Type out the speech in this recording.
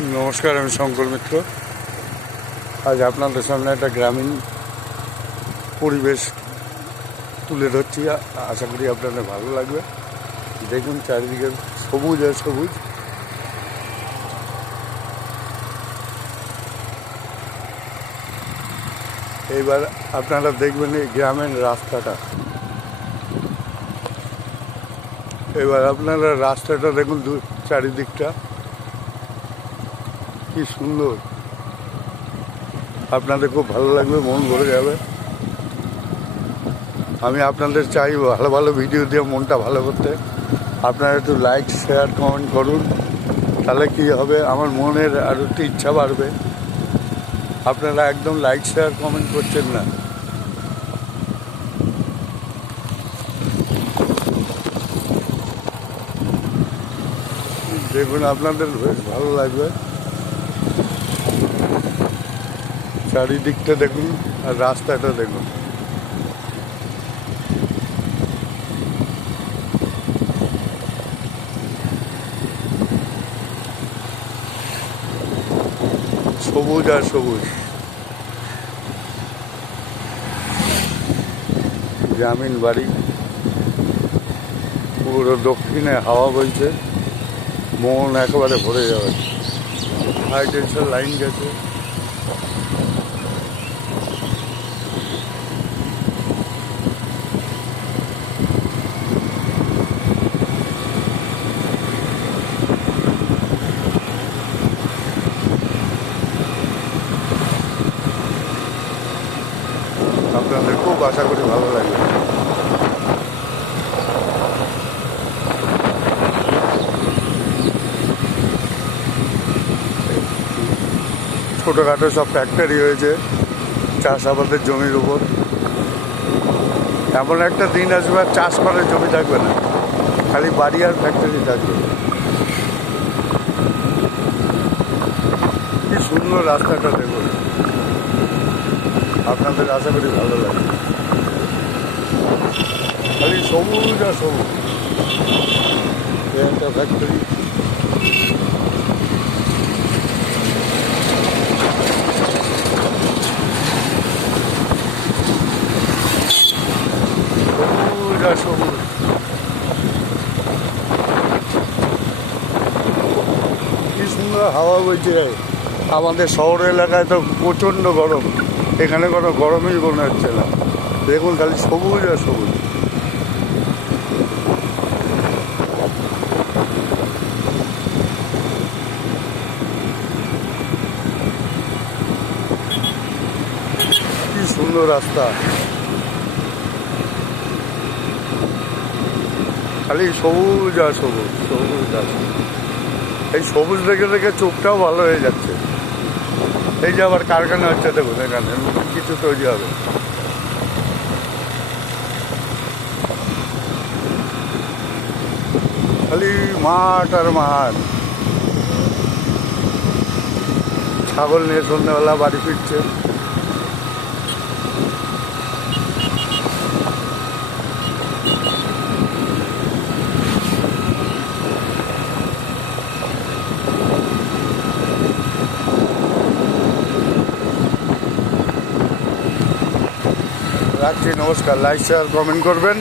নমস্কার, আমি শঙ্কর মিত্র। আজ আপনাদের সামনে একটা গ্রামীণ পরিবেশ তুলে ধরছি। আশা করি আপনাদের ভালো লাগবে। দেখুন চারিদিকে সবুজ আর সবুজ। এইবার আপনারা দেখবেন এই গ্রামের রাস্তাটা। এবার আপনারা রাস্তাটা দেখুন, চারিদিকটা কি সুন্দর। আপনাদের খুব ভালো লাগবে, মন ভরে যাবে। আমি আপনাদের চাই ভালো ভালো ভিডিও দিয়ে মনটা ভালো করতে। আপনারা একটু লাইক, শেয়ার, কমেন্ট করুন। তাহলে কী হবে, আমার মনের আরও একটু ইচ্ছা বাড়বে। আপনারা একদম লাইক, শেয়ার, কমেন্ট করছেন না। দেখুন, আপনাদের বেশ ভালো লাগবে। চারিদিকটা দেখুন আর রাস্তাটা দেখুন। সবুজ আর সবুজ। গ্রামীণ বাড়ি, পুরো দক্ষিণে হাওয়া বইছে, মন একেবারে ভরে যাবে। হাই টেনশন লাইন গেছে। আপনাদের খুব আশা করি ভালো লাগবে। ছোটোখাটো সব ফ্যাক্টরি হয়েছে চাষাবাদের জমির উপর। এমন একটা দিন আসবে আর চাষ করার জমি থাকবে না, খালি বাড়ি আর ফ্যাক্টরি থাকবে। কি সুন্দর রাস্তাটা দেখুন। আপনাদের আশা করি ভালো লাগে। খালি সবুজ আর সবুজ। একটা ফ্যাক্টরি, সবুজ আর সবুজ। কি সুন্দর হাওয়া বইছে। আমাদের শহর এলাকায় তো প্রচণ্ড গরম, এখানে কোনো গরমই মনে হচ্ছে না। দেখুন খালি সবুজ আর সবুজ। কি সুন্দর রাস্তা, খালি সবুজ আর সবুজ, সবুজ আর সবুজ। এই সবুজ দেখে দেখে চোখটাও ভালো হয়ে যাচ্ছে। এই যে আবার কারখানা হচ্ছে, দেখুন এখানে নতুন কিছু তৈরি হবে। খালি মাঠ আর মাঠ। ছাগল নিয়ে সন্ধ্যাবেলা বাড়ি ফিরছে। রাখছি, নমস্কার। লাইক, শেয়ার, কমেন্ট করবেন।